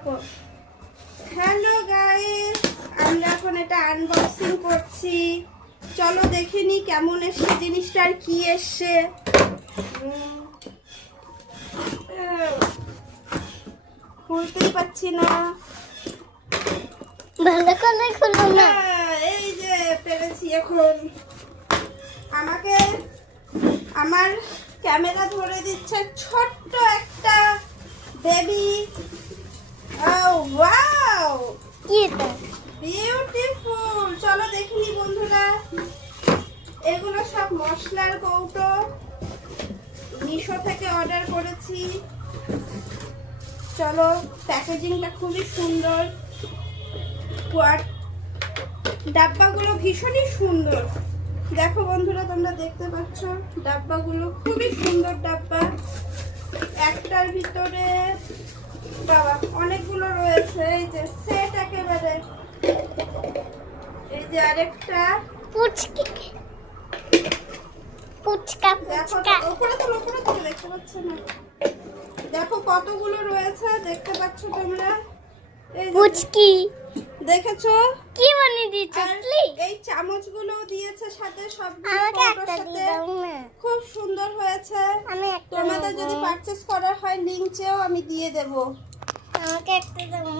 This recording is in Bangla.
থাকো। হ্যালো গাইস, আমরা এখন এটা আনবক্সিং করছি। চলো দেখে নি কেমন এসছে জিনিসটা আর কি এসছে। খুলতেই পাচ্ছি না, ভালো করে খুলো না। এই যে পেরেছি এখন। আমাকে আমার ক্যামেরা ধরে দিচ্ছে ছোট্ট একটা বেবি। ওয়াও, কি এটা? বিউটিফুল। চলো দেখিনি বন্ধুরা, এগুলো সব মশলার কৌটো, মিশো থেকে অর্ডার করেছি। চলো, প্যাকেজিংটা খুবই সুন্দর, ডাব্বাগুলো ভীষণই সুন্দর। দেখো বন্ধুরা, তোমরা দেখতে পাচ্ছ ডাব্বাগুলো খুবই সুন্দর ডাব্বা। একটার ভিতরে বাবা অনেকগুলো রয়েছে। এই যে সেট একেবারে। এই যে আরেকটা পুচকি পুচকা দেখো, পুচকা। উপরে তো দেখতে পাচ্ছ না। দেখো কতগুলো রয়েছে, দেখতে পাচ্ছ তোমরা। এই যে পুচকি দেখেছো, কি বানিয়ে দিয়েছো আর প্লিজ? এই চামচগুলো দিয়েছে সাথে, সবগুলো আমাকে কৌটোর একটা সাথে। দিয়ে দাও না। খুব সুন্দর হয়েছে। আমি একটা তোমাদের নেবো। যদি পারচেজ করার হয় লিংক চেয়েও আমি দিয়ে দেবো। আমাকে একটা দাও।